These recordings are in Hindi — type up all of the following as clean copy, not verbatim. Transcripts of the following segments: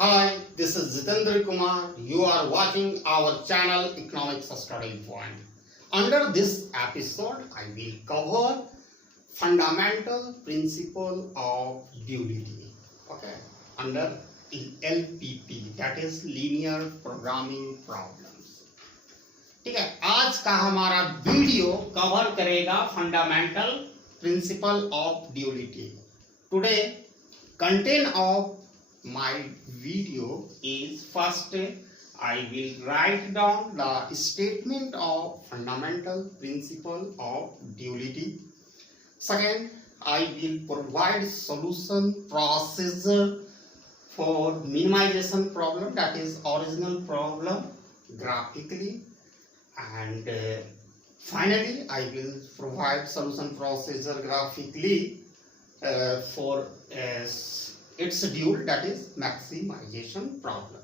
Hi, this is Jitendra Kumar. You are watching our channel Economics Study Point. Under this episode, I will cover fundamental principle of duality. Okay, under LPP, that is linear programming problems. ठीक है, आज का हमारा वीडियो कवर करेगा fundamental principle of duality. Today content of my video is first I will write down the statement of fundamental principle of duality. Second, I will provide solution procedure for minimization problem, that is original problem, graphically, and finally I will provide solution procedure graphically for its dual, that is maximisation problem.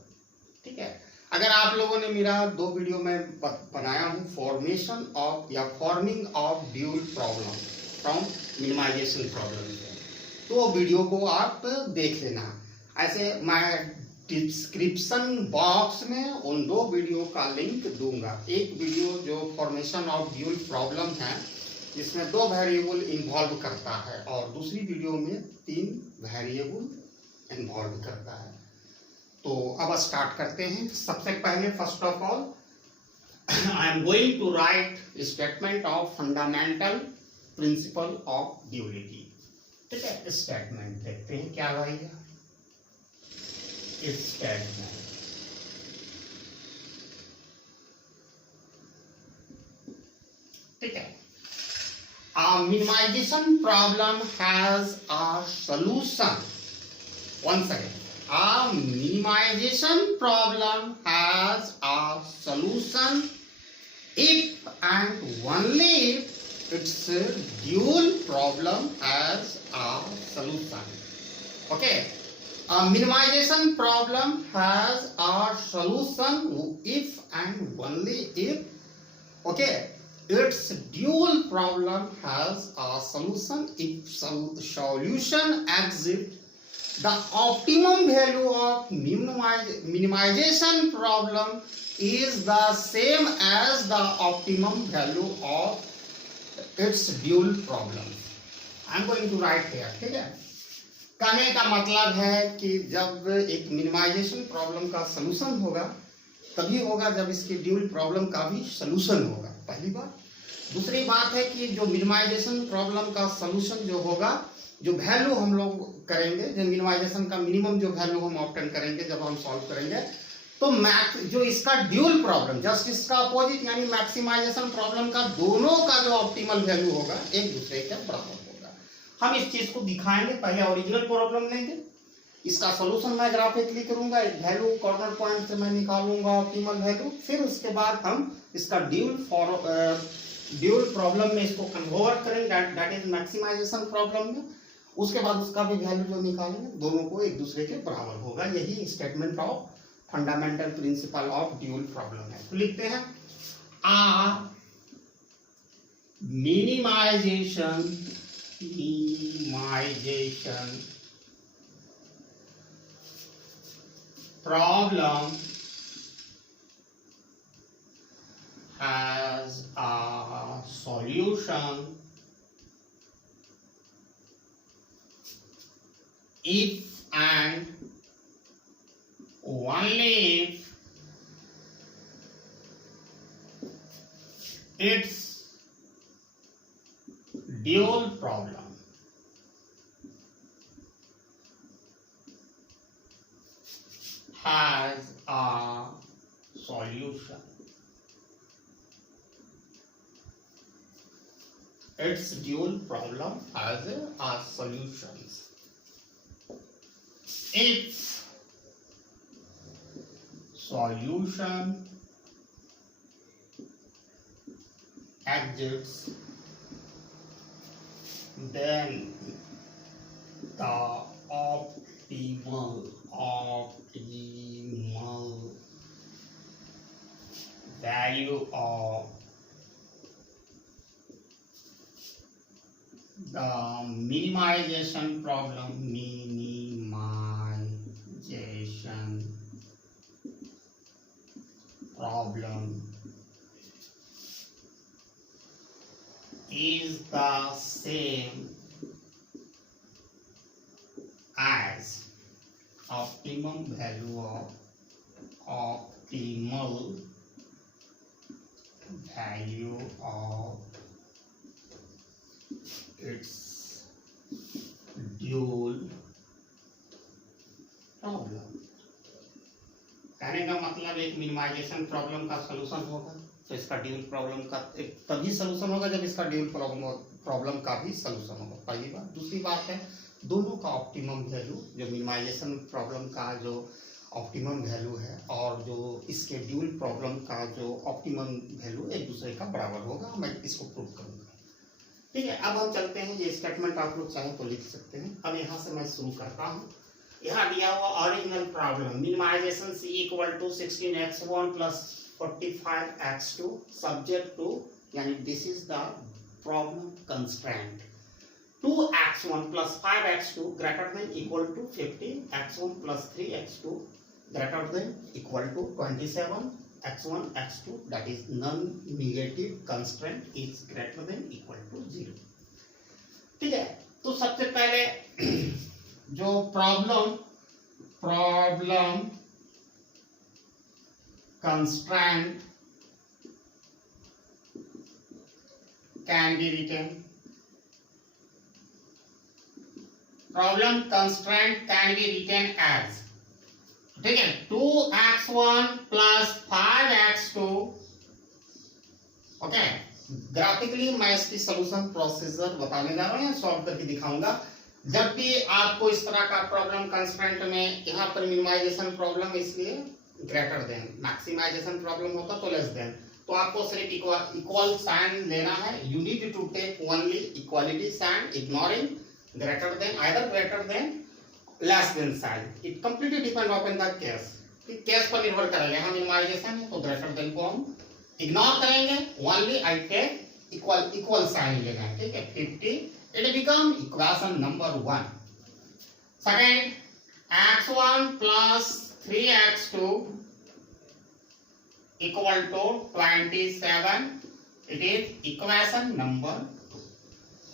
ठीक है, अगर आप लोगों ने मेरा दो वीडियो में बनाया हूँ फॉर्मेशन ऑफ या forming of dual problem from minimisation problem, तो वीडियो को आप देख लेना. ऐसे मैं डिस्क्रिप्शन बॉक्स में उन दो वीडियो का लिंक दूंगा. एक वीडियो जो फॉर्मेशन ऑफ ड्यूल प्रॉब्लम है जिसमें दो वेरिएबल इन्वॉल्व करता है, और दूसरी वीडियो में 3 वेरिएबल इन्वॉल्व करता है. तो अब स्टार्ट करते हैं. सबसे पहले first of all I am going to write statement of fundamental principle of duality. ठीक है, स्टेटमेंट देखते हैं क्या रहेगा. स्टेटमेंट ठीक है. A minimization problem has a solution. Once again, a minimization problem has a solution if and only if its dual problem has a solution. Okay, a minimization problem has a solution if and only if, okay, its dual problem has a solution if solution exists. The optimum value of minimization problem is the same as the optimum value of its dual problem. I am going to write here. ठीक है, कहने का मतलब है कि जब एक मिनिमाइजेशन प्रॉब्लम का सलूशन होगा तभी होगा जब इसकी ड्यूल प्रॉब्लम का भी सलूशन होगा. पहली बात. दूसरी बात है कि जो मिनिमाइजेशन प्रॉब्लम का सलूशन जो होगा, जो वैल्यू हम लोग करेंगे, जो मिनिमाइजेशन का मिनिमम जो वैल्यू हम ऑब्टेन करेंगे जब हम सॉल्व करेंगे, तो जो इसका ड्यूल प्रॉब्लम जस्ट इसका अपोजिट यानी मैक्सिमाइजेशन प्रॉब्लम का दोनों का जो ऑप्टिमल वैल्यू होगा एक दूसरे के बराबर होगा. हम इस चीज को दिखाएंगे. पहले ओरिजिनल प्रॉब्लम लेंगे, इसका सॉल्यूशन मैं ग्राफिकली करूंगा, वैल्यू कॉर्नर पॉइंट से मैं निकालूंगा ऑप्टिमल वैल्यू. फिर उसके बाद हम इसका ड्यूल प्रॉब्लम में इसको कन्वर्ट करेंगे, दैट इज मैक्सिमाइजेशन प्रॉब्लम में. उसके बाद उसका भी वैल्यू जो निकालेंगे दोनों को एक दूसरे के बराबर होगा. यही statement of fundamental principle of dual problem है. तो लिखते हैं आ minimisation problem has a solution if and only if its dual problem has a solution. Its dual problem has a solution if solution exists, then the optimal value of the minimization problem, minimization problem is the same as optimum value of its dual problem. कहने का मतलब एक मिनिमाइजेशन प्रॉब्लम का सलूशन होगा तो इसका ड्यूल प्रॉब्लम का तभी सलूशन होगा जब इसका ड्यूल प्रॉब्लम का भी सलूशन होगा, पहली बात। दूसरी बात है दोनों का ऑप्टिमम वैल्यू, जो मिनिमाइजेशन प्रॉब्लम का जो ऑप्टिमम वैल्यू है और जो इसके ड्यूल प्रॉब्लम का जो ऑप्टिमम वैल्यू एक दूसरे का बराबर होगा। मैं इसको प्रूव करूंगा, ठीक है। अब हम चलते हैं, ये स्टेटमेंट आप लोग चाहे तो लिख सकते हैं। अब यहाँ से मैं शुरू करता हूँ। यहाँ दिया हुआ original problem minimization c equal to 16x1 plus 45x2 subject to, यानी this is the problem constraint, 2x1 plus 5x2 greater than equal to 50, x1 plus 3x2 greater than equal to 27, x1 x2 that is non negative constraint is greater than equal to 0, ठीक है। तो सबसे पहले जो problem constraint can be written, problem constraint can be written as, ठीक है, 2x1 plus 5x2, okay. Graphically मैं इसकी सॉल्यूशन प्रोसीजर बताने जा रहा हूँ, सॉल्व करके दिखाऊंगा। जब भी आपको इस तरह का प्रॉब्लम कंस्ट्रेंट में यहाँ पर मिनिमाइजेशन प्रॉब्लम इसलिए ग्रेटर देन, मैक्सिमाइजेशन प्रॉब्लम होता तो लेस देन, तो आपको सिर्फ इक्वल साइन लेना है। You need to take only equality sign, ignoring greater than, either greater than less than sign. It completely depend upon the case, case पर निर्भर करेगा। यहाँ मिनिमाइजेशन है तो ग्रेटर देन को हम इग्नोर करेंगे, only I take equal sign लेना है, ठीक है। 50 it become equation number 1. Second, x1 plus 3x2 equal to 27, it is equation number 2.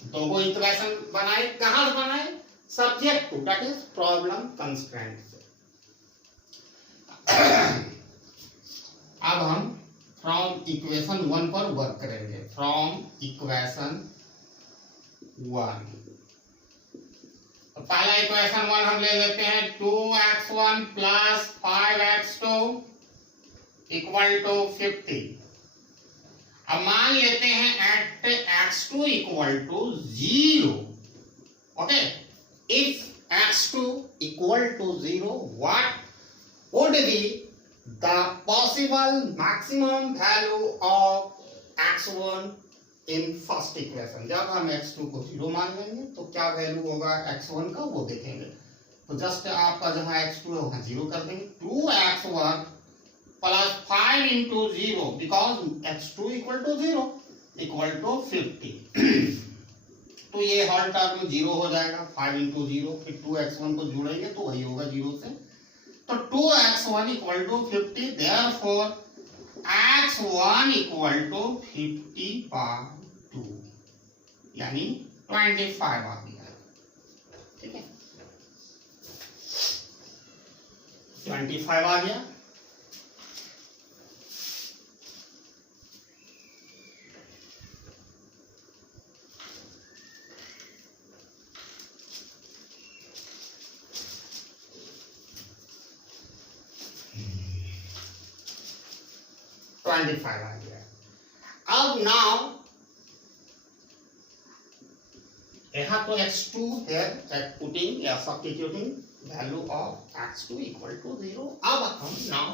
दो को इक्वेशन बनाए, कहाँ से बनाए? Subject to, that is problem constraint से। अब हम फ्रॉम इक्वेशन 1 पर वर्क करेंगे। फ्रॉम इक्वेशन 1, तो पहला इक्वेशन 1 हम ले लेते हैं, 2x1 plus 5x2 equal to 50। अब मान लेते हैं at x2 equal to 0, okay. If x2 equal to 0, what would be the possible maximum value of x1 in first equation? जब हम x2 को 0 मान लेंगे तो क्या वैल्यू होगा x1 का, वो देखेंगे। तो जस्ट आपका जहां x2 है वहां 0 कर देंगे। 2x1 plus 5 into 0, because x2 equal to 0 equal to 50। तो ये हर टर्म 0 हो जाएगा, 5 इंटू 0, फिर 2x1 को जोड़ेंगे तो वही होगा 0 से। तो 2x1 equal to 50, therefore x1 equal to 50/2, यानी 25 आ गया, ठीक है। 25 आ गया। आ गया। अब नाउ यहाँ तो x2 है, पुटिंग या substituting value of x2 equal to 0। अब हम नाउ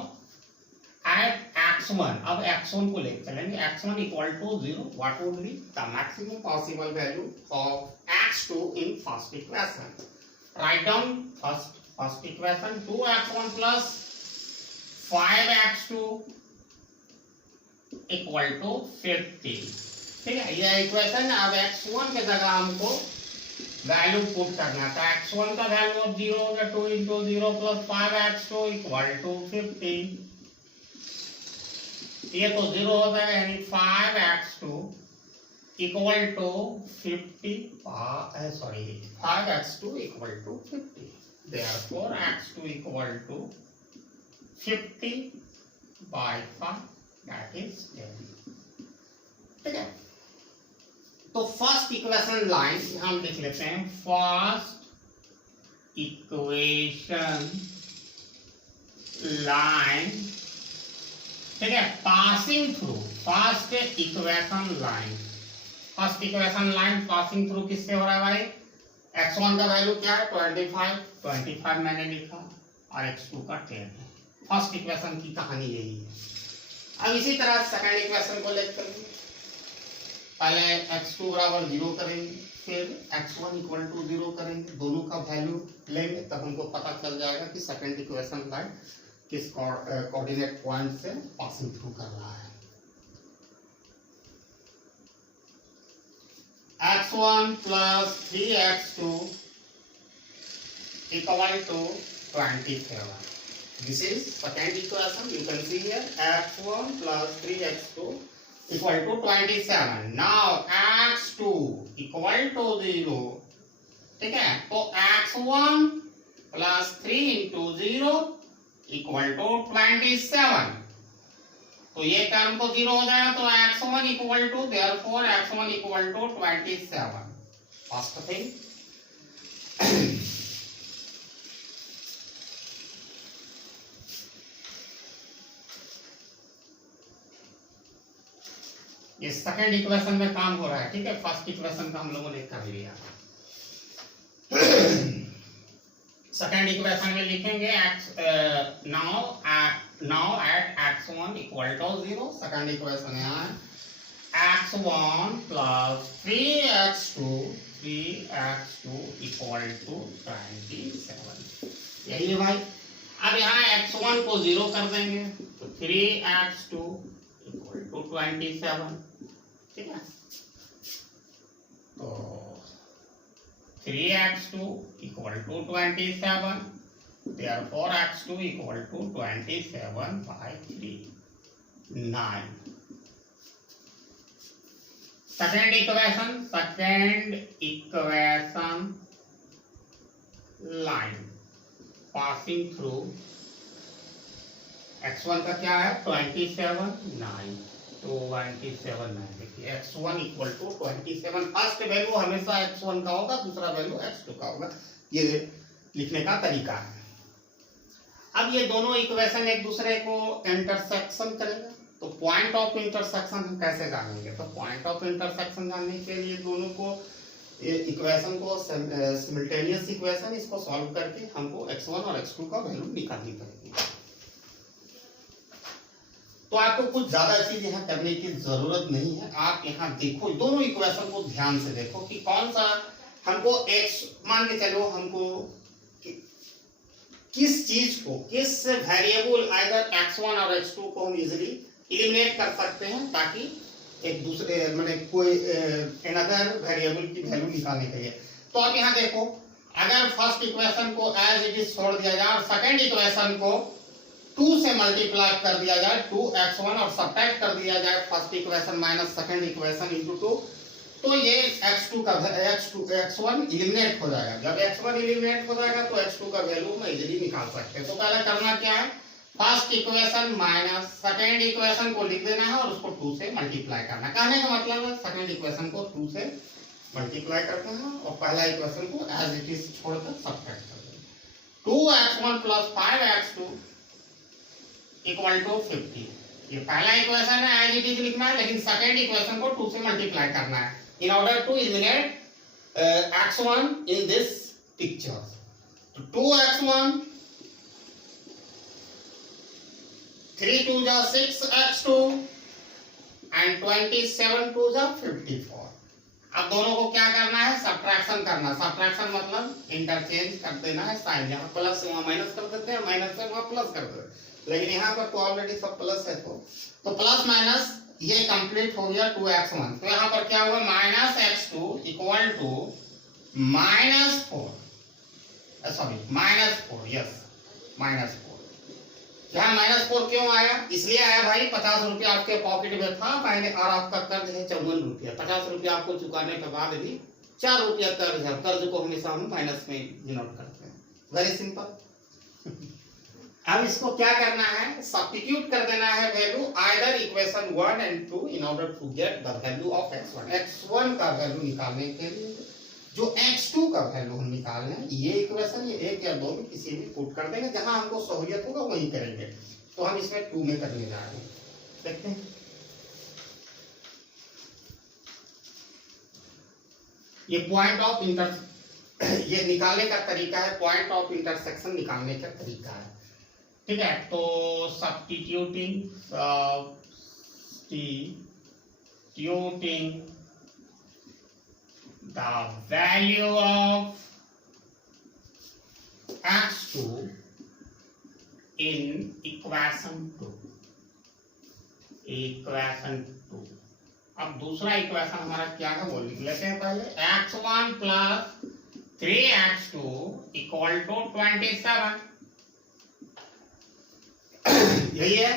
एट x1, अब x1 को लेकर चलेंगे। x1 equal to 0, what would be the maximum possible value of x2 in first equation? Right down first equation, 2x1 plus 5x2 equal to 50, ठीक है। ये इक्वेशन। अब x1 के जगह हमको वैल्यू पुट करना था। x1 का वैल्यू अब 0 होगा, 2 into 0 plus 5x2 equal to 50। ये तो 0 हो जाएगा, यानी 5x2 equal to 50, sorry 5x2 equal to 50, therefore x2 equal to 50/5, that is 10। ठीक है, तो फर्स्ट इक्वेशन लाइन हम लिख लेते हैं, फर्स्ट इक्वेशन लाइन, ठीक है, passing through first equation line. First equation line passing through किससे हो रहा है भाई? x1 का वैल्यू क्या है? 25 मैंने लिखा, और x2 का 10 है। फर्स्ट इक्वेशन की कहानी यही है। अब इसी तरह सेकंड इक्वेशन को लेकर पहले x2 बराबर 0 करेंगे, फिर x1 इक्वल टू 0 करेंगे, दोनों का वैल्यू लेंगे, तब हमको पता चल जाएगा कि सेकंड इक्वेशन लाइन किस कोऑर्डिनेट पॉइंट से पासिंग थ्रू कर रहा है। x1 plus 3x2 equal to 27. This is second equation. You can see here x1 plus 3x2 equal to 27. Now x2 equal to 0. ठीक है, तो x1 plus 3 into 0 equal to 27. तो ये टर्म तो 0 हो जाएगा, तो x1 equal to, therefore x1 equal to 27। First thing, ये सेकंड इक्वेशन में काम हो रहा है। ठीक है, फर्स्ट इक्वेशन का हम लोगों ने कर लिया। सेकंड इक्वेशन में लिखेंगे now at x1 equal to 0, second equation है x1 plus 3x2 equal to 27। यही है भाई। अब यहाँ x1 को 0 कर देंगे, तो 3x2 equal to 27। ठीक है, तो 3x2 equal to 27, therefore x2 equal to 27/3, 9। Second equation line passing through x1 का क्या है? 27, 9, 27, 9। देखिए x1 equal to 27, first value हमेशा x1 का होगा, दूसरा वैल्यू x2 का होगा। ये लिखने का तरीका है। अब ये दोनों इक्वेशन एक दूसरे को इंटरसेक्शन करेगा, तो पॉइंट ऑफ इंटरसेक्शन हम कैसे जानेंगे? तो पॉइंट ऑफ इंटरसेक्शन जानने के लिए दोनों को इक्वेशन को सिमल्टेनियस इक्वेशन इसको सॉल्व करके हमको x1 और x2 का वैल्यू निकालनी पड़ेगी। तो आपको कुछ ज्यादा चीज यहाँ करने की जरूरत नहीं है। आप यहाँ देखो, दोनों इक्वेशन को ध्यान से देखो कि कौन सा हमको x, मान के चलो हमको किस चीज को, किस वेरिएबल आइदर x1 और x2 को हम इजीली एलिमिनेट कर सकते हैं, ताकि एक दूसरे माने कोई अनदर वेरिएबल की वैल्यू निकालने के लिए। तो आप यहाँ देखो, अगर फर्स्ट इक्वेशन को एज इट इज छोड़ दिया जाए और सेकंड इक्वेशन को 2 से मल्टीप्लाई कर दिया जाए, 2x1, और सब्ट्रैक्ट कर दिया जाए first equation minus second equation into 2, तो ये x1 एलिमिनेट हो जाएगा। जब x1 एलिमिनेट हो जाएगा तो x2 का वैल्यू हम इजीली निकाल सकते हैं। तो पहले करना क्या है, first equation minus second equation को लिख देना है और उसको 2 से मल्टीप्लाई करना है। कहने का मतलब है सेकंड इक्वेशन को 2 से मल्टीप्लाई करते हैं और पहला इक्वेशन को एज इट इज छोड़कर सब्ट्रैक्ट कर देंगे। 2x1 plus 5x2 equal to 50। ये पहला इक्वेशन है, एज इट इज लिखना है, लेकिन सेकंड इक्वेशन को 2 से मल्टीप्लाई करना है in order to eliminate x1 in this picture. So 2x1, 3 2 जा 6x2 and 27 2 जा 54। अब दोनों को क्या करना है? सब्ट्रैक्शन करना। सब्ट्रैक्शन मतलब इंटरचेंज कर देना है साइन, यहाँ प्लस से वहाँ माइनस कर देते हैं, माइनस से वहाँ प्लस कर देते हैं, लेकिन यहाँ पर तो ऑलरेडी सब प्लस है, तो प्लस माइनस ये कंप्लीट हो गया 2x1। तो यहाँ पर क्या हुआ? Minus x2 equal to -4, sorry -4, yes -4। यहाँ -4 क्यों आया? इसलिए आया भाई 50 रुपया आपके पॉकेट में था पहले और आपका कर्ज है 54 रुपया। 50 रुपया आपको चुकाने के बाद भी 4 रुपया कर्ज है। कर्ज को हमेशा हम माइनस में डिनोट करते हैं। Very simple. अब इसको क्या करना है? सब्स्टिट्यूट कर देना है value either equation 1 and 2 in order to get the value of x1। x1 का वैल्यू निकालने के लिए जो x2 का वैल्यू हम निकाल रहे हैं, ये इक्वेशन ये 1 या 2 में किसी भी पुट कर देंगे, जहां हमको सहूलियत होगा वही करेंगे। तो हम इसमें 2 में करने जा रहे हैं। देखते हैं ये पॉइंट ऑफ ये निकालने का तरीका है, पॉइंट ऑफ इंटरसेक्शन निकालने का तरीका है। ठीक है, तो substituting the value of x2 in equation 2। अब दूसरा इक्वेशन हमारा क्या है वो लिख लेते हैं पहले। x1 plus 3x2 equal to 27, यही है।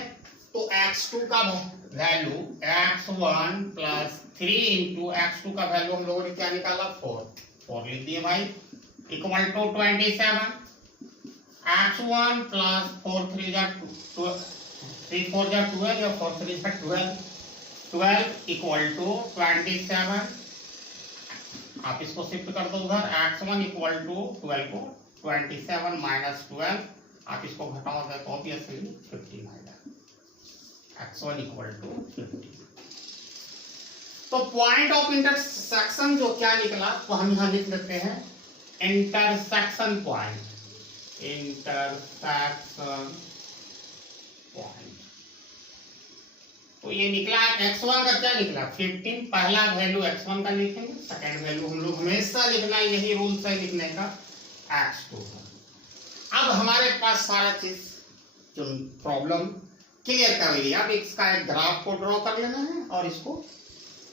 तो x2 का value x1 plus 3 into x2 का वैल्यू हम लोगों ने क्या निकाला? 4 लिख दिए भाई, इक्वल टू 27। x1 प्लस 4 3 जा 3 4 जा 12 या 4 3 जा 12 इक्वल टू 27। आप इसको शिफ्ट कर दो उधर। x1 इक्वल टू 12 को 27 माइनस 12, आप इसको घटाओगे तो ऑब्वियसली 15 आएगा। x1 equal to 15। तो पॉइंट ऑफ इंटरसेक्शन जो क्या निकला तो हम यहां लिख लेते हैं इंटरसेक्शन पॉइंट। तो ये निकला x1 का क्या निकला? 15। पहला वैल्यू x1 का लिखेंगे, सेकेंड वैल्यू हम लोग हमेशा लिखना, यही रूल्स है लिखने का, x2 का। अब हमारे पास सारा चीज जो प्रॉब्लम क्लियर कर लिया। अब इसका एक ग्राफ को ड्रॉ कर लेना है और इसको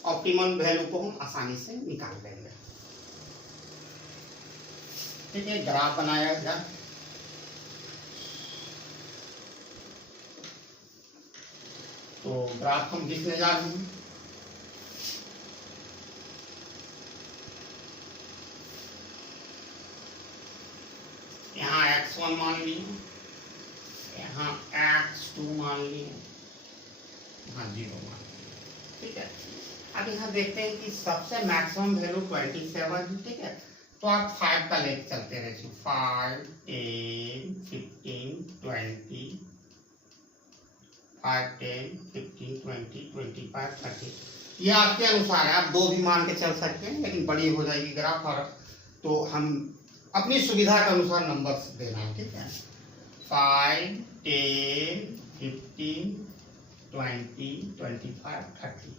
ऑप्टिमम वैल्यू को हम आसानी से निकाल लेंगे। ठीक है, ग्राफ बनाया जाए। तो ग्राफ हम लिखने जा रहे हैं। यहाँ x1 मान लिए, यहाँ x2 मान लिए, यहाँ 0 मान लिए। ठीक है, अब यहाँ देखते हैं कि सबसे मैक्सिमम वैल्यू 27। ठीक है, तो आप 5 का लेके चलते रहे। 5 10 15 20 5 10 15 20 25 30, ये आपके अनुसार है। आप 2 भी मान के चल सकते हैं, लेकिन बड़ी हो जाएगी ग्राफ, और तो हम अपनी सुविधा के अनुसार नंबर्स देना है। ठीक है, 5 10 15 20 25 30।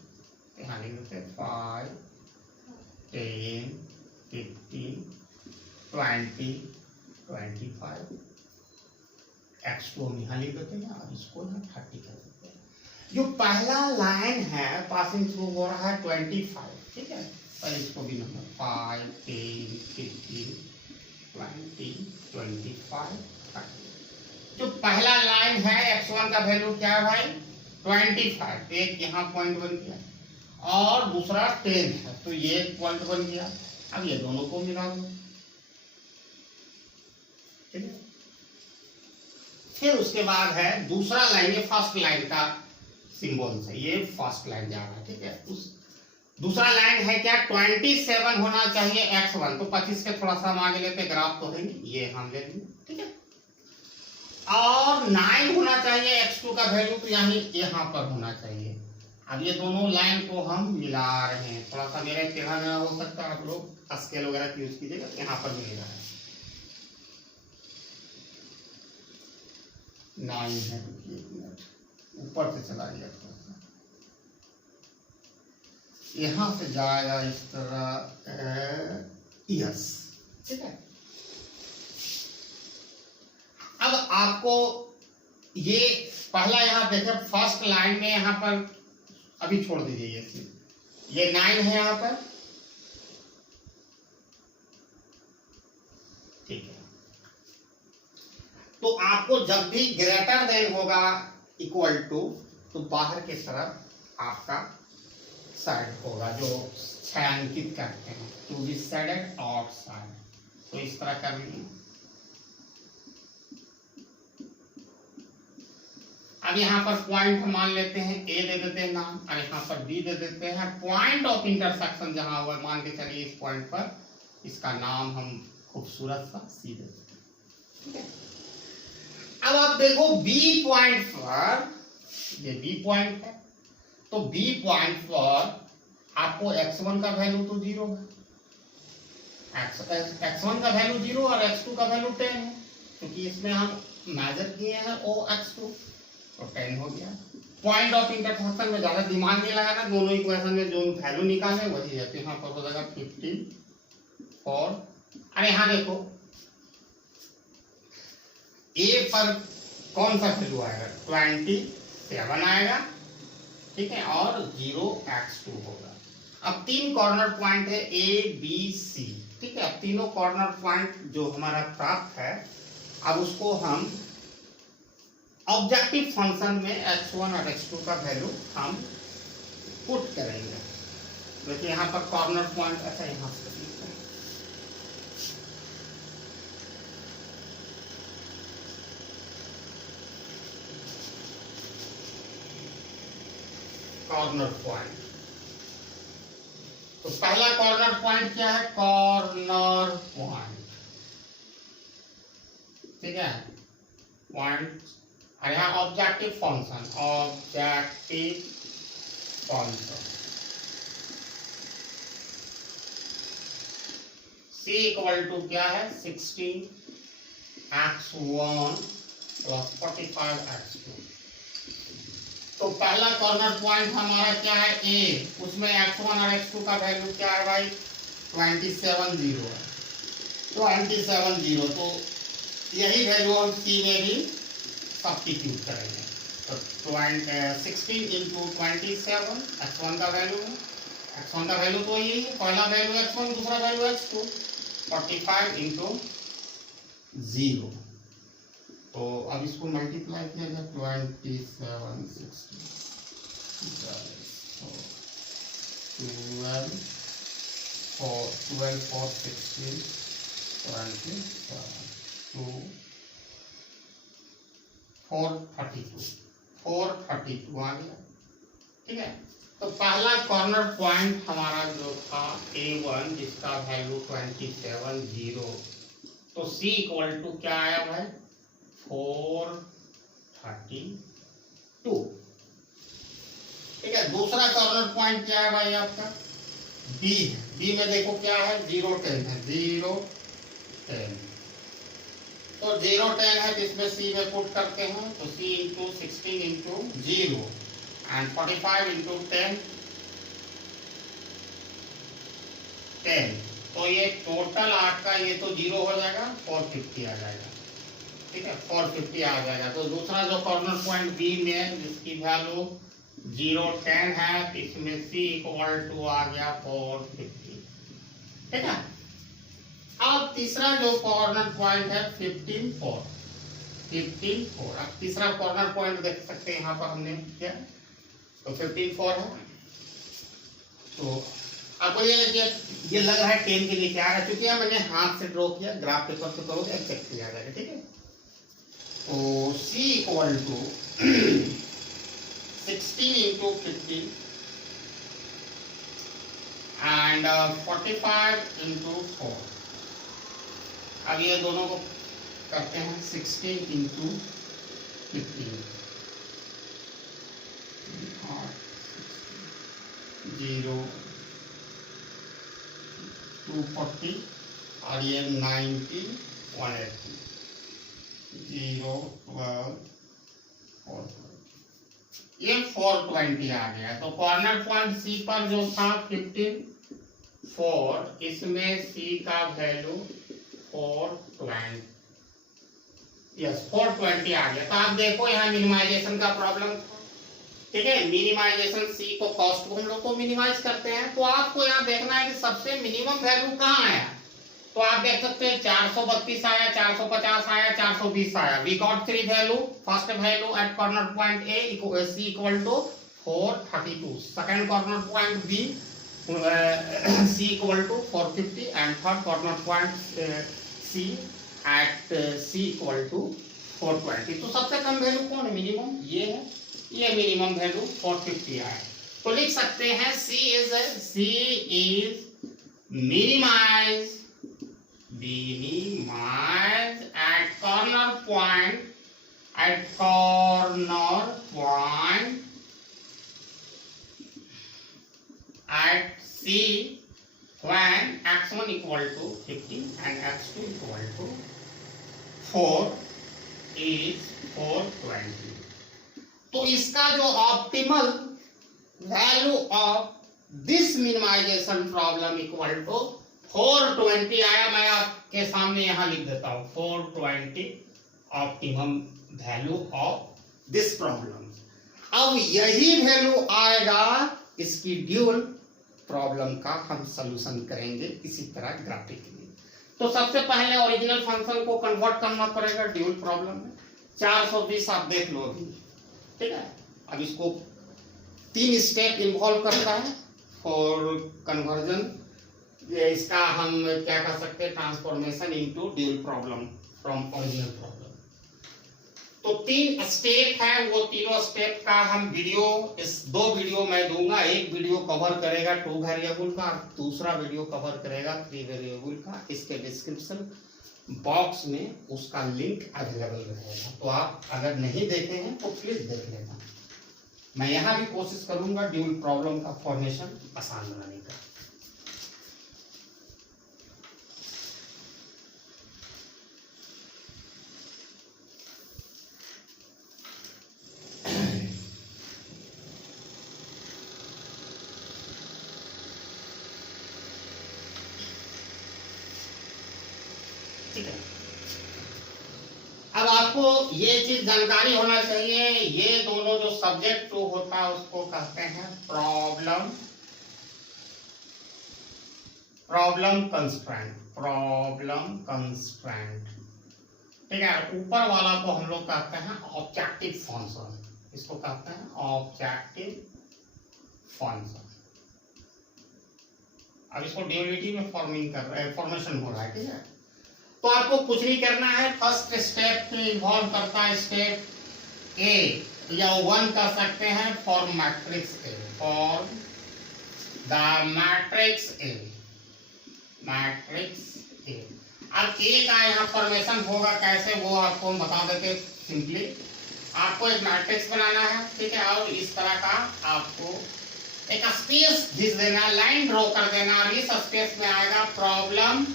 यहाँ लिख देते हैं 5 10 15 20 25। x2 हम यहाँ लिख देते हैं और इसको यहाँ 30 कर देते हैं। जो पहला लाइन है पासिंग थ्रू हो रहा है 25। ठीक है, और इसको भी नंबर 5 10 15 20 25 30। जो पहला लाइन है x1 का वैल्यू क्या है भाई? 25। एक यहाँ पॉइंट बन गया और दूसरा 10 है, तो ये पॉइंट बन गया। अब ये दोनों को मिला दो। ठीक है, फिर उसके बाद है दूसरा लाइन, ये फर्स्ट लाइन का सिंबल से, ये फर्स्ट लाइन जा रहा है। ठीक है, उस दूसरा लाइन है क्या? 27 होना चाहिए x1, तो 25 के थोड़ा सा हम आगे लेते, ग्राफ तो है ये हम ले लेंगे। ठीक है, और 9 होना चाहिए x2 का वैल्यू, तो यहाँ पर होना चाहिए। अब ये दोनों लाइन को हम मिला रहे हैं। थोड़ा सा मेरा टेढ़ा मेढ़ा हो सकता है, आप लोग स्केल वगैरह यूज कीजिएगा। यहाँ पर मिलेगा 9 है। एक मिनट, ऊपर से चला गया थोड़ा सा, यहां से जाएगा इस तरह। यस, ठीक है। अब आपको ये पहला यहाँ देखे, फर्स्ट लाइन में यहाँ पर अभी छोड़ दीजिए, ये 9 है यहाँ पर। ठीक है, तो आपको जब भी ग्रेटर देन होगा इक्वल टू, तो बाहर की तरफ आपका साइड होगा, जो छायांकित करते हैं, टू बी साइडेड आउटसाइड। तो इस तरह करनी है। अब यहाँ पर पॉइंट मान लेते हैं, ए दे देते हैं नाम, और यहाँ पर बी दे देते हैं। पॉइंट ऑफ इंटरसेक्शन जहां हुआ मान के चलिए इस पॉइंट पर, इसका नाम हम खूबसूरत सा सी दे देते हैं। ठीक है। अब आप देखो बी पॉइंट पर, ये बी पॉइंट है, तो बी पॉइंट पर आपको x1 का वैल्यू तो 0 है, x1 का वैल्यू 0 और x2 का वैल्यू 10 है, क्योंकि इसमें हम मेजर किए हैं OX2, तो 10 हो गया। पॉइंट ऑफ इंटरसेक्शन में ज्यादा दिमाग नहीं लगाना, दोनों इक्वेशन में जो वैल्यू निकाले वही है। तो यहाँ पर हो जाएगा 54। अरे यहाँ देखो ए पर कौन सा वैल्यू आएगा, 27 आएगा। ठीक है, और 0x2 होगा। अब 3 कॉर्नर पॉइंट है ए बी सी। ठीक है, अब तीनों कॉर्नर पॉइंट जो हमारा प्राप्त है, अब उसको हम ऑब्जेक्टिव फंक्शन में x1 और x2 का वैल्यू हम पुट करेंगे। देखिए यहाँ पर कॉर्नर पॉइंट, अच्छा यहाँ से लिखते हैं, कॉर्नर पॉइंट। तो पहला कॉर्नर पॉइंट क्या है, कॉर्नर पॉइंट। ठीक है, पॉइंट, और यहाँ objective function, objective function c equal to क्या है, 16x1 प्लस 45x2। तो पहला कॉर्नर पॉइंट हमारा क्या है, a, उसमें x1 और x2 का वैल्यू क्या है भाई, 27 0 है, 27 0। तो यही वैल्यू हम c में भी सब्स्टिट्यूट करेंगे। तो 16 इंटू 27 x1 का वैल्यू है, x1 का वैल्यू तो यही है, पहला वैल्यू x1, दूसरा वैल्यू x2, 45 इंटू 0। तो अब इसको मल्टीप्लाई किया जाए, 27 16 12 4 16 27 432 आ गया। ठीक है, तो पहला कॉर्नर पॉइंट हमारा जो था A1, जिसका वैल्यू 27 0, तो C इक्वल टू क्या आया भाई, 432। ठीक है, दूसरा कॉर्नर पॉइंट क्या है भाई आपका, B है। B में देखो क्या है, 0 10 है, 0 10। तो 0 10 है, जिसमें C में पुट करते हैं, तो C into 16 into 0 and 45 into 10 10। तो ये टोटल आपका ये तो 0 हो जाएगा, 450 आ जाएगा। ठीक है, 450 आ जाएगा। तो दूसरा जो कॉर्नर पॉइंट B में, जिसकी वैल्यू 0 10 है, इसमें C इक्वल टू आ गया 450। ठीक है, अब तीसरा जो कॉर्नर पॉइंट है 15 4। अब तीसरा कॉर्नर पॉइंट देख सकते हैं, यहाँ पर हमने क्या, तो 15 4 है। तो आपको ये लग रहा है 10 के लिए क्या है, क्योंकि मैंने हाथ से ड्रॉ किया, ग्राफ पेपर पे करोगे एग्जैक्टली आ जाएगा। ठीक है, तो C equal to 16 into 15 and 45 into 4। अब ये दोनों को करते हैं, 16 इंटू 15 0 240 और ये 90 180 0 12 420, ये 420 आ गया। तो कॉर्नर पॉइंट C पर जो था 15 4, इसमें C का वैल्यू 420, यस 420 आ गया। तो आप देखो यहाँ मिनिमाइजेशन का प्रॉब्लम था। ठीक है, मिनिमाइजेशन C को, कॉस्ट को हम लोग को मिनिमाइज करते हैं, तो आपको यहाँ देखना है कि सबसे मिनिमम वैल्यू कहाँ आया। तो तो आप देख सकते हैं 432 आया, 450 आया, 420 आया। We got three value. First value at corner point A C equal to 432, second corner point B C equal to 450 and third corner point C at C equal to 420। तो सबसे कम वैल्यू कौन है? मिनिमम ये है, ये मिनिमम वैल्यू 450 आया। तो लिख सकते हैं C is minimize at corner point at C when x1 equal to 50 and x2 equal to 4 is 420। तो इसका जो optimal value of this minimization problem equal to 420 आया। मैं आपके सामने यहां लिख देता हूं 420 optimum value of this problem. अब यही वैल्यू आएगा इसकी ड्यूल प्रॉब्लम का हम सॉल्यूशन करेंगे इसी तरह ग्राफिकली। तो सबसे पहले ओरिजिनल फंक्शन को कन्वर्ट करना पड़ेगा ड्यूल प्रॉब्लम में। 420 आप देख लो अभी, ठीक है। अब इसको 3 स्टेप इन्वॉल्व करता है फॉर कन्वर्जन। इसका हम क्या कर सकते हैं? Transformation into dual problem from original problem. तो 3 स्टेप है, वो तीनों स्टेप का हम वीडियो, इस 2 वीडियो मैं दूंगा। एक वीडियो कवर करेगा 2 वेरिएबल का, दूसरा वीडियो कवर करेगा 3 वेरिएबल का। इसके डिस्क्रिप्शन बॉक्स में उसका लिंक अवेलेबल रहेगा, तो आप अगर नहीं देखे हैं तो प्लीज देख लेना। मैं यहां भी कोशिश करूंगा ड्यूल प्रॉब्लम का फॉर्मेशन आसान बनाने का। ठीक है, अब आपको ये चीज जानकारी होना चाहिए, ये दोनों जो सब्जेक्ट 2 होता है उसको कहते हैं प्रॉब्लम कंस्ट्रेंट। ठीक है, ऊपर वाला को हम लोग कहते हैं ऑब्जेक्टिव फंक्शन, इसको कहते हैं ऑब्जेक्टिव फंक्शन। अब इसको ड्यूअलिटी में फॉर्मेशन हो रहा है, ठीक है। तो आपको कुछ नहीं करना है, फर्स्ट स्टेप इन्वॉल्व करता है स्टेप ए या 1 कर सकते हैं for matrix A, for the matrix A. अब ए का यहाँ फॉर्मेशन होगा कैसे, वो आपको हम बता देते सिंपली। आपको एक मैट्रिक्स बनाना है, ठीक है, और इस तरह का आपको एक स्पेस घिस देना, लाइन ड्रॉ कर देना, और इस स्पेस में आएगा प्रॉब्लम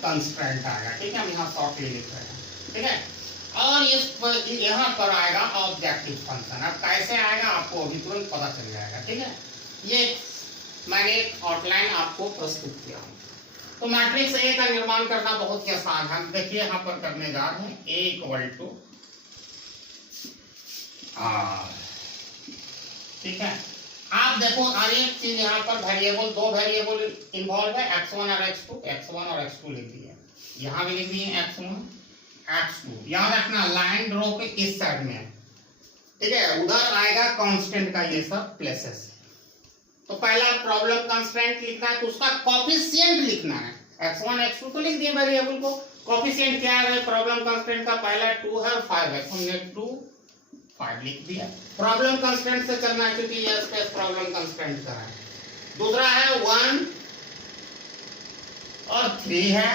कंस्ट्रेंट आएगा, ठीक है। हम यहाँ शॉर्टली लिख रहे हैं, ठीक है। और इस यहाँ पर आएगा ऑब्जेक्टिव फंक्शन। अब कैसे आएगा आपको अभी तुरंत पता चल जाएगा, ठीक है। ये मैंने एक आउटलाइन आपको प्रस्तुत किया हूँ। तो मैट्रिक्स ए का निर्माण करना बहुत ही आसान है। देखिए यहाँ पर करने जा रहे हैं ए इक्वल टू आर, ठीक है। आप देखो हर एक चीज यहाँ पर वेरिएबल, 2 वेरिएबल इन्वॉल्व है, x1 और x2 लिख दिए। यहाँ भी लिख दिए x1 x2। याद रखना लाइन ड्रॉ के इस साइड में, ठीक है, उधर आएगा कांस्टेंट का ये सब प्लेसेस। तो पहला प्रॉब्लम कांस्टेंट लिखना है, तो उसका कोफिशिएंट लिखना है। x1 x2 तो लिख दिए वेरिएबल को, कोफिशिएंट क्या है प्रॉब्लम कांस्टेंट का? पहला 2 है और 5 है, हमने 2 5 लिख दिया। प्रॉब्लम कंस्ट्रेंट से चलना है क्योंकि ये स्पेस प्रॉब्लम कंस्ट्रेंट का है। दूसरा है 1 और 3 है,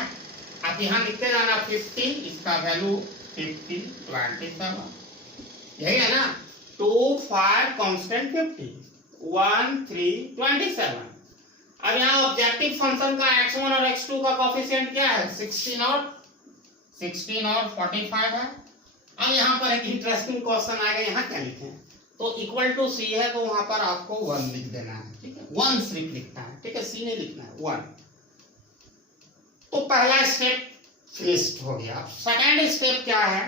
आप यहाँ लिखते जाना 50, इसका वैल्यू 50 27, यही है ना। 2 5 कांस्टेंट 50 1 3 27। अब यहाँ ऑब्जेक्टिव फंक्शन का x1 और x2 का कोफिशिएंट क्या है? 16 और 45 है। अब यहाँ पर एक इंटरेस्टिंग क्वेश्चन आएगा, यहाँ क्या लिखें? तो इक्वल टू सी है, तो वहां पर आपको 1 लिख देना है, ठीक है। 1 सिर्फ लिखना है, ठीक है, सी नहीं लिखना है, 1। तो पहला स्टेप फिनिश्ड हो गया। सेकेंड स्टेप क्या है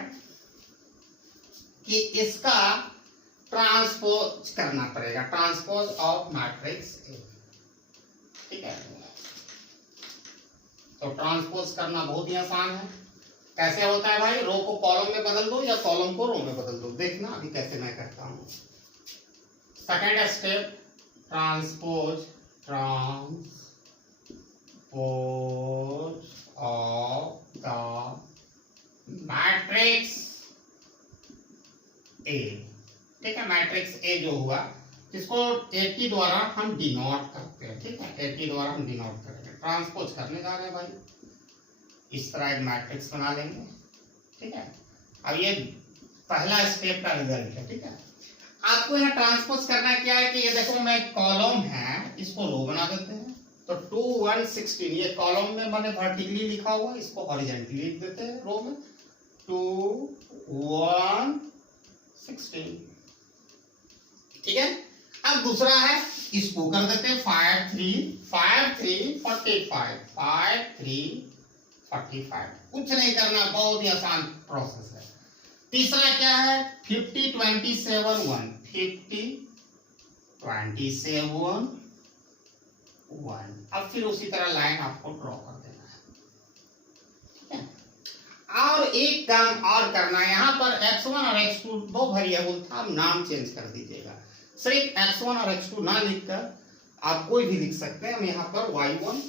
कि इसका ट्रांसपोज करना पड़ेगा, ट्रांसपोज ऑफ मैट्रिक्स ए, ठीक है। तो ट्रांसपोज करना बहुत ही आसान है। कैसे होता है भाई, रो को कॉलम में बदल दो या कॉलम को रो में बदल दो। देखना अभी कैसे मैं करता हूं। Second step, transpose of the matrix A. ठीक है, मैट्रिक्स ए जो हुआ इसको 80 द्वारा हम डिनोट करते हैं। ठीक है, 80 द्वारा हम डिनोट करेंगे। ट्रांसपोज करने जा रहे हैं भाई, इस तरह एक मैट्रिक्स बना लेंगे। ठीक है, अब ये पहला स्टेप का रिजल्ट है। ठीक है, आपको यहाँ ट्रांसपोज करना क्या है कि ये देखो मैं कॉलम है, इसको रो बना देते हैं। तो 2 1 16 ये कॉलम में मैंने वर्टिकली लिखा हुआ, इसको हॉरिजॉन्टली लिख देते हैं रो में। 2 1 16। ठीक है, अब दूसरा है, इसको कर देते हैं 5 3 45 5 3 45। कुछ नहीं करना, बहुत ही आसान प्रोसेस है। तीसरा क्या है, 50 27 1 50 27 1। अब फिर उसी तरह लाइन आपको ड्रॉ कर देना है। ठीक है, और एक काम और करना है, यहाँ पर x1 और x2 दो वेरिएबल था, अब नाम चेंज कर दीजिएगा। सिर्फ x1 और x2 ना लिखकर आप कोई भी लिख सकते हैं। हम यहाँ पर y1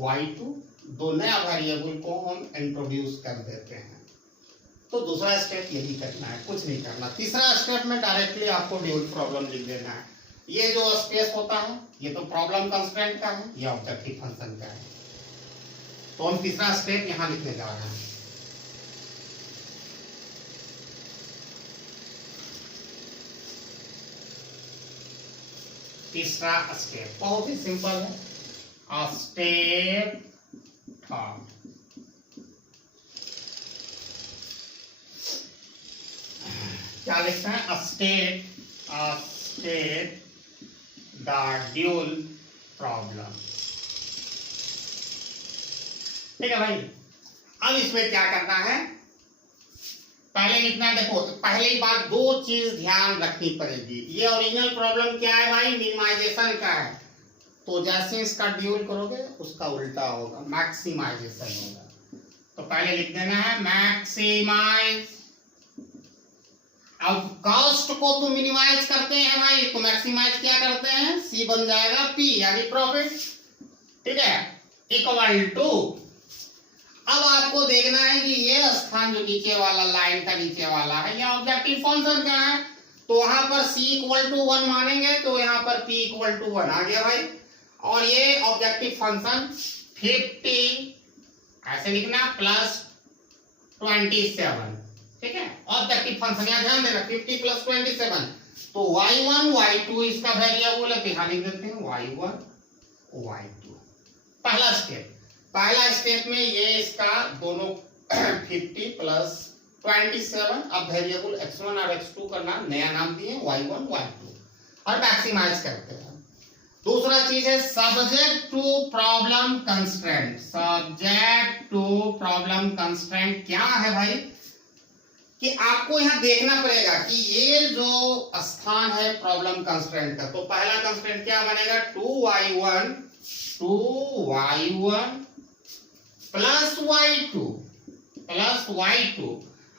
y2 दो नया वेरिएबल को हम इंट्रोड्यूस कर देते हैं। तो दूसरा स्टेप यही करना है, कुछ नहीं करना। तीसरा स्टेप में डायरेक्टली आपको ड्यूल प्रॉब्लम लिख देना है। ये जो स्पेस होता है ये तो प्रॉब्लम कंस्ट्रेंट का है, ये ऑब्जेक्टिव फंक्शन का है। तो हम तीसरा स्टेप यहाँ लिखने जा रहे हैं। तीसरा स्टेप बहुत ही सिंपल है, स्टेप थर्ड। क्या लिखना है, स्टेट द ड्यूल प्रॉब्लम। ठीक है भाई, अब इसमें क्या करना है, पहले लिखना है। देखो पहले ही बात, दो चीज ध्यान रखनी पड़ेगी। ये ओरिजिनल प्रॉब्लम क्या है भाई, मिनिमाइजेशन का है। तो जैसे इसका ड्यूल करोगे उसका उल्टा होगा, मैक्सिमाइजेशन होगा। तो पहले लिख देना है मैक्सिमाइज। अब कॉस्ट को तो मिनिमाइज करते हैं भाई, तो मैक्सिमाइज क्या करते हैं, सी बन जाएगा पी यानी प्रॉफिट। ठीक है, इक्वल टू, अब आपको देखना है कि ये स्थान जो नीचे वाला लाइन का नीचे वाला है ये ऑब्जेक्टिव फंक्शन का है। तो वहां पर c इक्वल टू 1 मानेंगे तो यहाँ पर p इक्वल टू 1 आ गया भाई। और ये ऑब्जेक्टिव फंक्शन 50 ऐसे लिखना प्लस 27। ठीक है, ऑब्जेक्टिव फंक्शन यहाँ ध्यान देना, 50 प्लस 27। तो y1 y2 इसका वेरिएबल है, यहाँ लिख देते हैं y1 y2। पहला स्टेप में ये इसका दोनों 50 प्लस 27, अब वेरिएबल x1 और x2 का नाम नया नाम दिए y1 y2 और मैक्सिमाइज करते हैं। दूसरा चीज है subject to problem constraint. Subject to problem constraint क्या है भाई, कि आपको यहाँ देखना पड़ेगा कि ये जो स्थान है प्रॉब्लम कंस्ट्रेंट का, तो पहला कंस्ट्रेंट क्या बनेगा, 2y1 प्लस y2।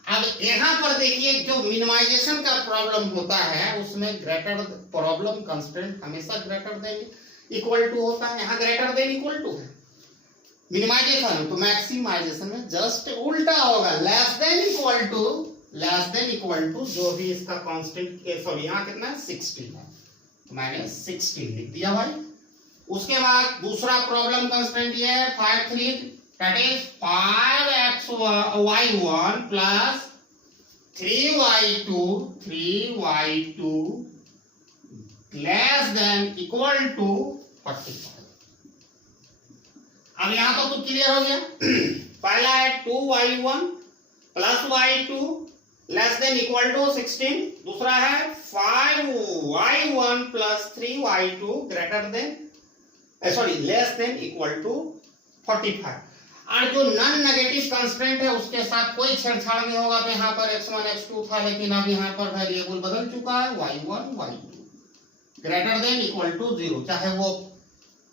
अब यहाँ पर देखिए जो मिनिमाइजेशन का प्रॉब्लम होता है उसमें ग्रेटर प्रॉब्लम कंस्ट्रेंट हमेशा ग्रेटर देन इक्वल टू होता है, यहाँ ग्रेटर देन इक्वल टू है। मिनिमाइजेशन तो मैक्सिमाइजेशन में जस्ट उल्टा होगा, लेस देन इक्वल टू जो भी इसका कांस्टेंट, सॉरी यहाँ कितना है 16 है, तो मैंने 16 लिख दिया भाई। उसके बाद दूसरा प्रॉब्लम कंस्टेंट ये है 5 3, that is 5y1 plus 3y2 less than equal to 45। अब यहाँ तो क्लियर हो गया। पहला है 2y1 plus y2 less than equal to 16। दूसरा है 5y1 plus 3y2 greater than less than equal to 45। और जो नॉन नेगेटिव कंस्ट्रेंट है उसके साथ कोई छेड़छाड़ नहीं होगा। तो यहाँ पर x1 x2 था, लेकिन अब यहाँ पर वेरिएबल बदल चुका है y1 y2 greater than equal to 0, चाहे वो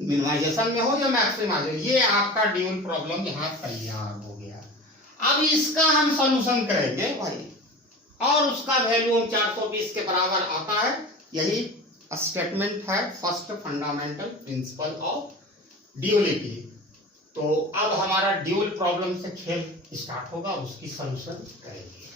मिनिमाइजेशन में हो या मैक्सिमाइजेशन, ये आपका ड्यूल प्रॉब्लम यहाँ तैयार हो गया। अब इसका हम सॉल्यूशन करेंगे भाई, और उसका वैल्यू हम 420 के बराबर आता है। यही स्टेटमेंट है first fundamental principle of duality. तो अब हमारा ड्यूल प्रॉब्लम से खेल स्टार्ट होगा, उसकी सॉल्यूशन करेंगे।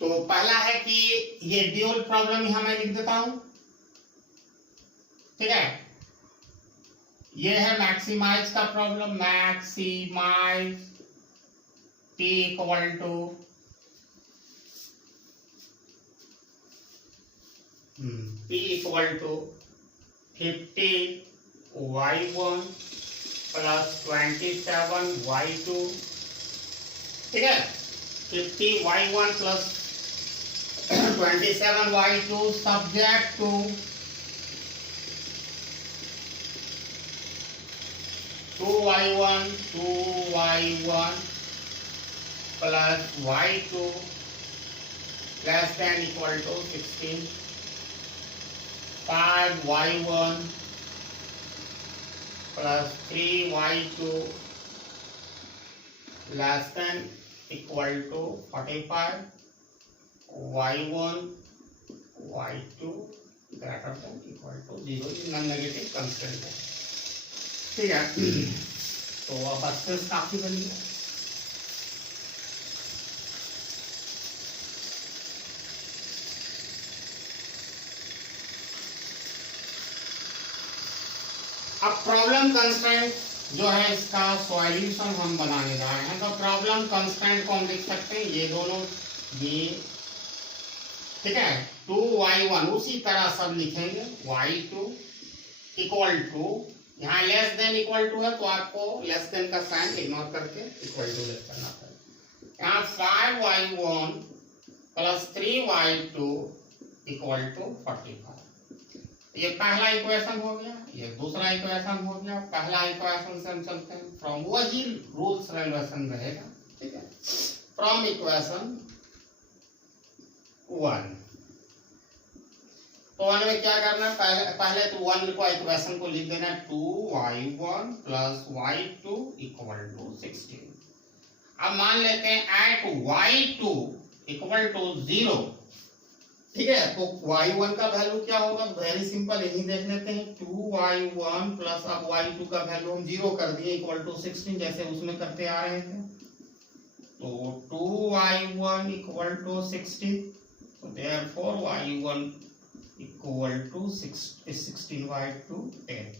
तो पहला है कि ये ड्यूल प्रॉब्लम यहां मैं लिख देता हूं, ठीक है। ये है मैक्सिमाइज का प्रॉब्लम, maximise P equal to P equal to 50y1 plus 27y2, ठीक है। 50y1 plus 27y2 subject to 2y1 plus y2 less than equal to 16, 5y1 plus 3y2 less than equal to 45, y1 y2 greater than equal to 0, non negative constant है, ठीक है। तो अब स्पेस काफी बनी है। अब प्रॉब्लम कंस्ट्रेंट जो है इसका सॉल्यूशन हम बनाने जा रहे हैं। तो प्रॉब्लम कंस्ट्रेंट को हम लिख सकते हैं ये दोनों, ये ठीक है। 2y1 उसी तरह सब लिखेंगे, y2 इक्वल टू, यहाँ लेस देन इक्वल टू है तो आपको लेस देन का साइन इग्नोर करके इक्वल टू लिख करना पड़ेगा। यहाँ 5y1 plus 3y2 equal to 45, ये पहला इक्वेशन हो गया, ये दूसरा इक्वेशन हो गया। पहला इक्वेशन से हम चलते हैं, फ्रॉम वही रूल्स रेगुलेशन रहेगा, ठीक है। फ्रॉम इक्वेशन 1, तो 1 में क्या करना है, पहले तो 1 को इक्वेशन को लिख देना है 2y1 plus y2 equal to 16। अब मान लेते हैं एट y2 इक्वल टू 0, ठीक है। तो y1 का वैल्यू क्या होगा, वेरी सिंपल, यही देख लेते हैं। 2y1 प्लस अब y2 का वैल्यू हम 0 कर दिए इक्वल टू 16, जैसे उसमें करते आ रहे थे। तो 2y1 इक्वल टू 16, तो therefore y1 equal to 16y2 8,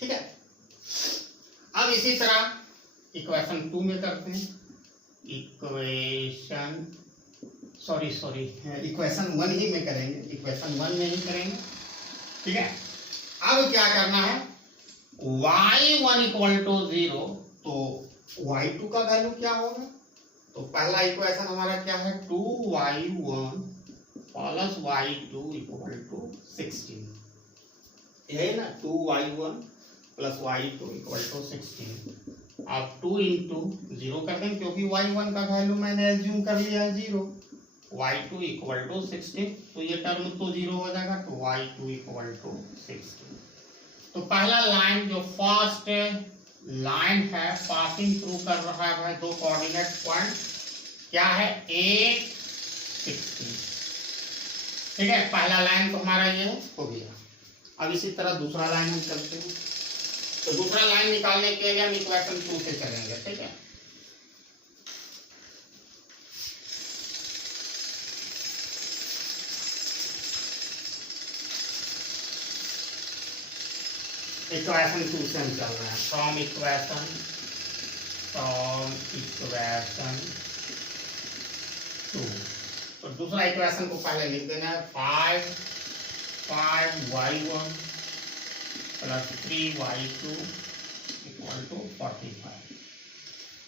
ठीक है। अब इसी तरह इक्वेशन 2 में करते हैं, इक्वेशन इक्वेशन 1 ही में करेंगे, इक्वेशन 1 में ही करेंगे, ठीक है। अब क्या करना है, y1 इक्वल टू 0, तो y2 का वैल्यू क्या होगा। तो पहला इक्वेशन हमारा क्या है, 2y1 plus y2 equal to 16, यही ना, 2y1 plus y2 equal to 16। अब 2 इंटू 0 कर देंगे, क्योंकि y1 का वैल्यू मैंने एज्यूम कर लिया है 0, y2 इक्वल टू 16, तो ये टर्म तो 0 हो जाएगा, तो y2 इक्वल टू 16। तो पहला लाइन जो फर्स्ट लाइन है पासिंग थ्रू कर रहा है भाई, दो कोऑर्डिनेट पॉइंट क्या है, 8 16, ठीक है। पहला लाइन तो हमारा ये हो गया। अब इसी तरह दूसरा लाइन हम चलते हैं, तो दूसरा लाइन निकालने के लिए हम इक्वेशन 2 से चलेंगे, ठीक है। इक्वेशन 2 से हम चल रहे हैं, फ्रॉम इक्वेशन 2। तो दूसरा इक्वेशन को पहले लिख देना है, 5y1 plus 3y2 equal to 45।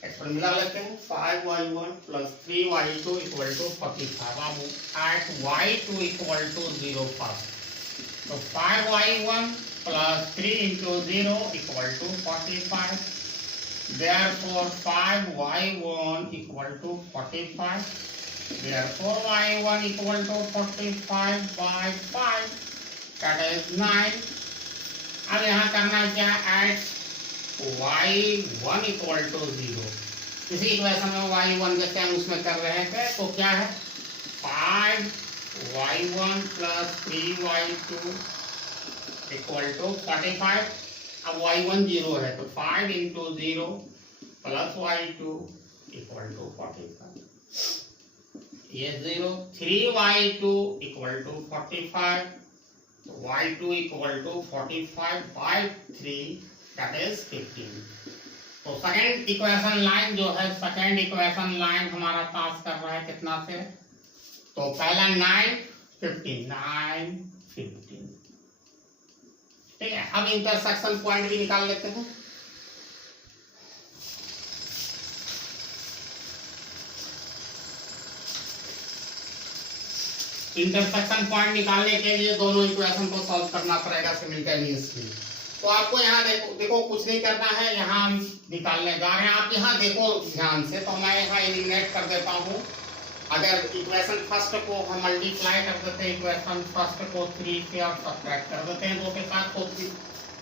इस पर मिला लेते हैं, 5y1 plus 3y2 equal to 45। अब eight y2 equal to 0 first, तो 5y1 plus 3 into 0 equal to 45. Therefore 5y1 equal to 45. Therefore y1 equal to 45 by 5, that is 9. अब यहाँ करना क्या, एट y1 इक्वल टू 0. इसी इक्वेशन में y1 जैसे हम उसमें कर रहे थे, तो क्या है 5y1 plus 3y2 equal to 45. अब y1 0 है तो 5 into 0 plus y2 equal to 45. ये 0, 3y2 equal to 45, y2 equal to 45 by 3, that is 15. तो सेकेंड इक्वेशन लाइन जो है, सेकेंड इक्वेशन लाइन हमारा पास कर रहा है कितना से, तो पहला 9 15, 9 15. ठीक है, अब इंटरसेक्शन पॉइंट भी निकाल लेते हैं. इंटरसेक्शन पॉइंट निकालने के लिए दोनों इक्वेशन को सॉल्व करना पड़ेगा सिमिल्टेनियसली. तो आपको यहाँ देखो कुछ नहीं करना है, यहाँ हम निकालने जा रहे हैं. आप यहाँ देखो ध्यान से, तो मैं यहाँ एलिमिनेट कर देता हूँ. अगर इक्वेशन फर्स्ट को हम मल्टीप्लाई कर देते हैं, इक्वेशन फर्स्ट को 3 से और सब्ट्रैक्ट कर देते हैं 2 के साथ, तो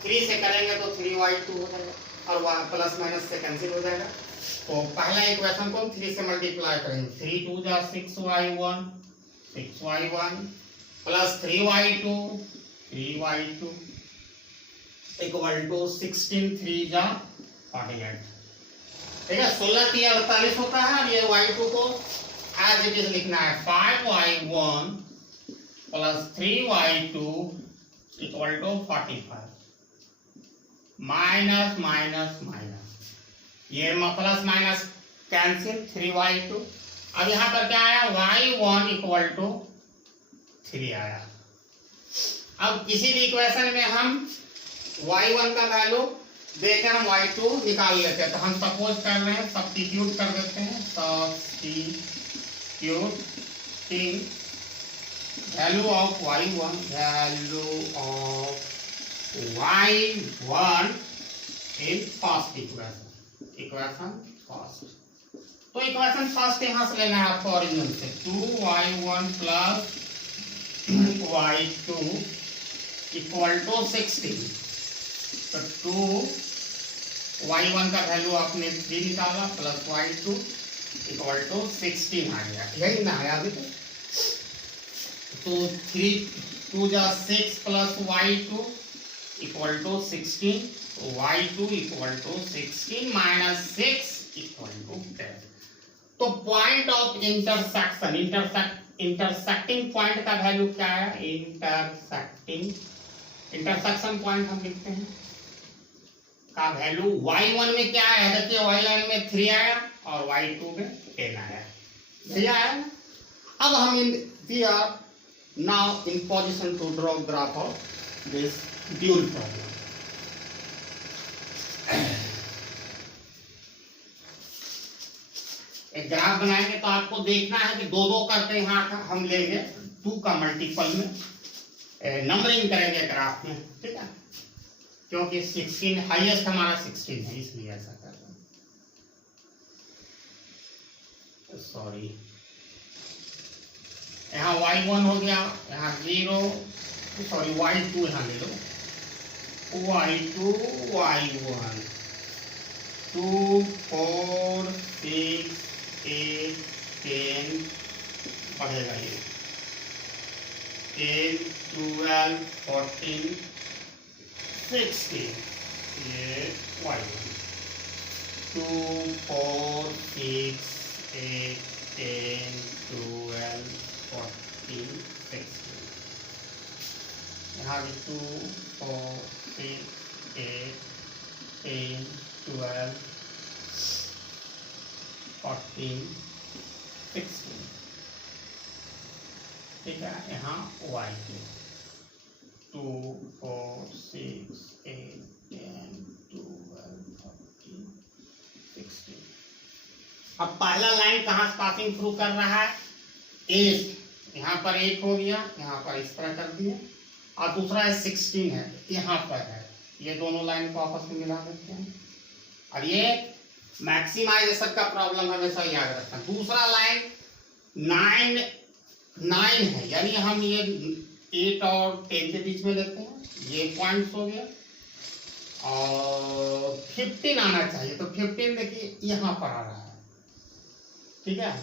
3 से करेंगे तो 3y2 हो जाएगा और वहाँ प्लस माइनस से कैंसिल हो जाएगा. तो पहला इक्वेशन को हम 3 से मल्टीप्लाई करेंगे. 3 2 जा 6y1, 6y1 plus 3y2 equal to 16, 3 जा 48. ठीक है, 16 3 48 होता है. और ये y2 को एज इट इज लिखना है 5y1 plus 3y2 equal to 45. Minus minus minus, ये प्लस माइनस कैंसिल, 3y2. अब यहाँ पर क्या आया, y1 इक्वल टू 3 आया. अब किसी भी इक्वेशन में हम y1 का वैल्यू देकर हम y2 निकाल लेते हैं. तो हम सपोज कर रहे हैं, सब्स्टिट्यूट कर देते हैं. Substituting value of y1, value of y1 in first equation first. तो इक्वेशन फर्स्ट यहाँ से लेना है आपको ओरिजिनल से. 2y1 plus y2 equal to 16. तो 2y1 का वैल्यू आपने 3 निकाला प्लस y2 इक्वल टू 16 आ गया. यही ना है अभी तक. तो 3 2 जा 6 plus y2 equal to 16. y2 equal to 16 minus 6 equal to 10. तो point of intersection, intersecting point का वैल्यू क्या है, इंटरसेक्शन पॉइंट हम लिखते हैं का वैल्यू y1 में क्या है, देखिए y1 में 3 आया और y2 में 10 आया. यही आया. अब हम we are now in position to draw graph of this dual problem. एक ग्राफ बनाएंगे तो आपको देखना है कि 2 2 करके यहाँ हम लेंगे 2 का मल्टीपल में नंबरिंग करेंगे ग्राफ में. ठीक है, क्योंकि 16 हाईएस्ट हमारा 16 है, इसलिए ऐसा कर रहे हैं. सॉरी, यहाँ y1 हो गया, यहाँ 0, सॉरी y2 यहाँ ले लो. y2 y1 2 4 6 8 10 बढ़ेगा, ये 10 12 14 16, ये y1 2 4 6 8 10 12 14 16. यहाँ भी 2 4 6 8 10 12 14 16. ठीक है, यहाँ y2 2 4 6 8 10 12 14 16. अब पहला लाइन कहाँ से पासिंग थ्रू कर रहा है, 1. यहाँ पर 1 हो गया, यहाँ पर इस तरह कर दिया. और दूसरा है 16 है, यहाँ पर है। ये दोनों लाइन को आपस में मिला देते हैं और ये मैक्सिमाइजेशन का प्रॉब्लम हमेशा याद रखना। दूसरा लाइन 9 है, यानी हम ये 8 और 10 के बीच में लेते हैं, ये पॉइंट्स हो गया। और 15 आना चाहिए, तो 15 देखिए यहाँ पर आ रहा है, ठीक है,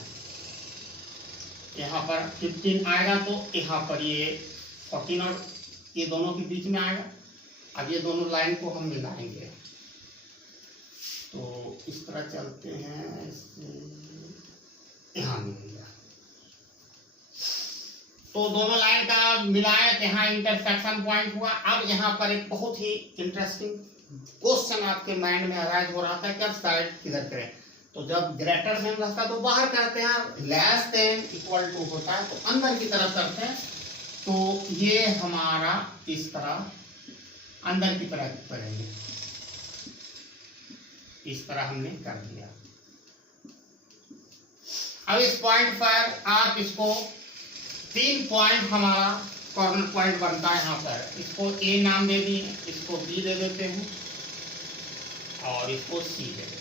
यहाँ पर 15 आएगा, तो यहाँ पर ये 14 और ये दोनों के बीच में आएगा। अब ये दोनों लाइन को हम मिलाएंगे, तो इस तरह चलते हैं, यहाँ मिलेगा, तो दोनों लाइन का मिलाए तो यहाँ इंटरसेक्शन पॉइंट हुआ। अब यहाँ पर एक बहुत ही इंटरेस्टिंग क्वेश्चन आपके माइंड में अराइज हो रहा था कि अब साइड किधर करें। तो जब ग्रेटर देन रहता है तो बाहर करते हैं, लेस देन इक्वल टू होता है तो अंदर की तरफ करते हैं। तो ये हमारा इस तरह अंदर की तरफ करेंगे, इस तरह हमने कर दिया। अब इस पॉइंट पर आप इसको 3 पॉइंट हमारा कॉर्नर पॉइंट बनता है यहाँ पर। इसको ए नाम दे दिए, इसको बी दे देते हैं और इसको सी दे देते हैं।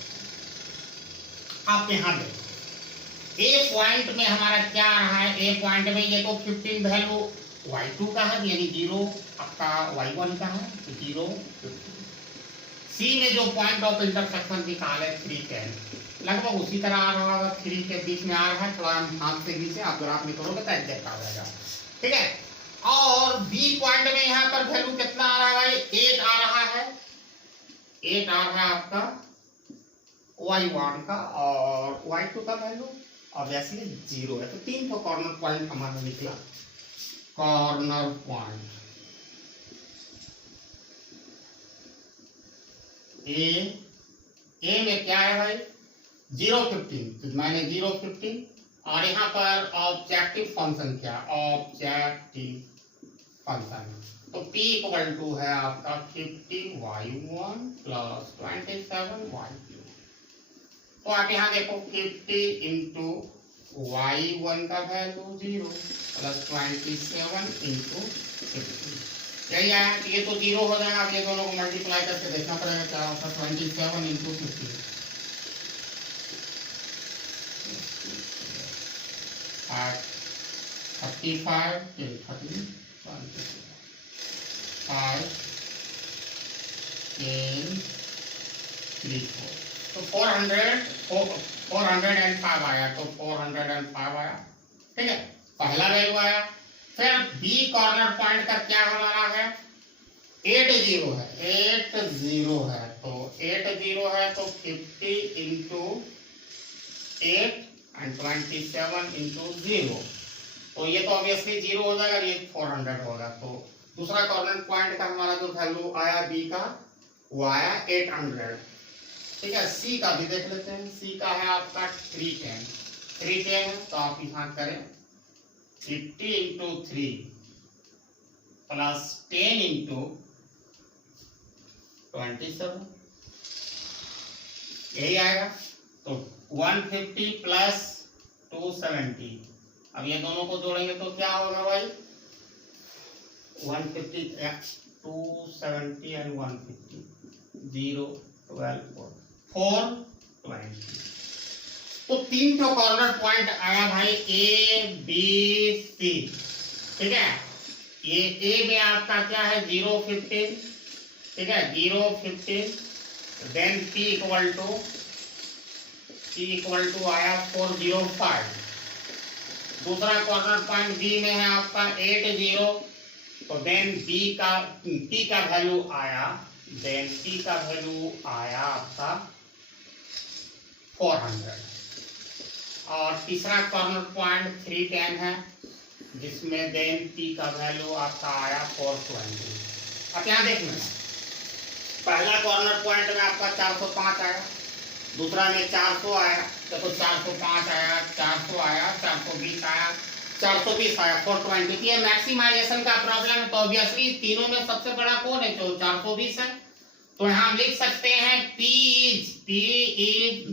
आप यहाँ देखो ए पॉइंट में हमारा क्या आ रहा है। ए पॉइंट में ये तो 15 वैल्यू y2 का है, यानी 0 आपका y1 का है, 0 15। सी में जो पॉइंट ऑफ इंटरसेक्शन निकाले 3 10, लगभग उसी तरह आ रहा होगा, 3 के बीच में आ रहा है, थोड़ा हम हाथ से भी से आप ग्राफ में करोगे तो एग्जैक्ट आ जाएगा, ठीक है। और बी पॉइंट में यहाँ पर वैल्यू कितना आ रहा है भाई, 8 आ रहा है, 8 आ रहा है आपका y1 का, और y2 का वैल्यू ऑब्वियसली 0 है। तो 3 तो कॉर्नर पॉइंट हमारा निकला। कॉर्नर पॉइंट ए में क्या है भाई, 0 15, माने 0 15, और यहाँ पर ऑब्जेक्टिव फंक्शन क्या, ऑब्जेक्टिव फंक्शन, तो p इक्वल टू है आपका 50 y1 प्लस 27 y2। तो आप यहाँ देखो 50 इंटू y1 का वैल्यू 0 प्लस 27 इंटू 50, यही आया। ये तो 0 हो जाएगा। आप ये दोनों को मल्टीप्लाई करके देखना पड़ेगा क्या होता है, 27 इंटू 50, 35 10 30 5 10 3 4, तो 405 आया, तो 405 आया, ठीक है, पहला वैल्यू आया। फिर बी कॉर्नर पॉइंट का क्या हमारा है, 80 है, 80 है, तो 80 है तो 50 इंटू 8 एंड 27 इंटू 0, तो ये तो ऑब्वियसली 0 हो जाएगा, ये 400 होगा। तो दूसरा कॉर्नर पॉइंट का हमारा जो वैल्यू आया बी का, वो आया 800, ठीक है। सी का भी देख लेते हैं। सी का है आपका 310 है, तो आप यहाँ करें 50 इंटू 3 प्लस 10 इंटू 27, यही आएगा। तो 150 प्लस 270, अब ये दोनों को जोड़ेंगे तो क्या होगा भाई, 150 270 एंड 150 0 12 420। तो 3 तो कॉर्नर पॉइंट आया भाई ए बी सी, ठीक है। ये ए में आपका क्या है 0 15, ठीक है, 0 15, देन p इक्वल टू आया 405। दूसरा कॉर्नर पॉइंट बी में है आपका 80, तो देन p का वैल्यू आया, देन p का वैल्यू आया आपका 400। और तीसरा कॉर्नर पॉइंट 310 है, जिसमें देन p का वैल्यू आपका आया 420। अब यहाँ देखना, पहला कॉर्नर पॉइंट में आपका 405 आया, दूसरा में 400 आया, तो 405 आया, 400 आया, 420 आया, 420 आया, 420। ये मैक्सिमाइजेशन का प्रॉब्लम है, तो ऑब्वियसली तीनों में सबसे बड़ा कौन है, जो 420 है। तो यहाँ हम लिख सकते हैं P is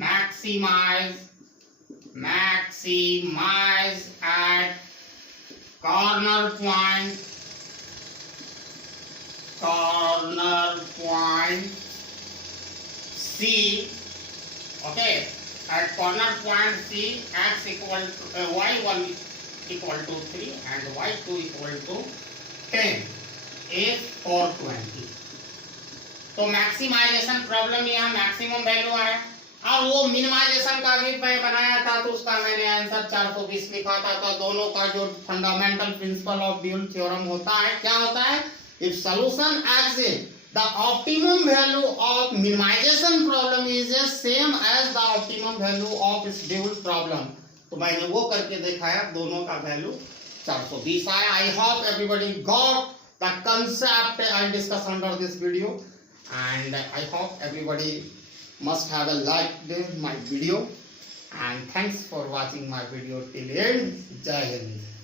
maximize at corner point corner point C. Okay, at corner point C, x equal to y1 equal to 3 and y2 equal to 10 is 420. तो मैक्सिमाइजेशन प्रॉब्लम यहाँ मैक्सिमम वैल्यू है, और वो मिनिमाइजेशन का भी मैं बनाया था, तो उसका मैंने आंसर 420 लिखा था। तो दोनों का जो fundamental principle of dual theorem होता है, क्या होता है, if solution exist the optimum value of minimization problem is same as the optimum value of its dual problem. तो मैंने वो करके दिखाया, दोनों का वैल्यू 420 आया। I hope everybody got the concept I discuss under this video, and I hope everybody must have liked my video, and thanks for watching my video till end. Jai Hind.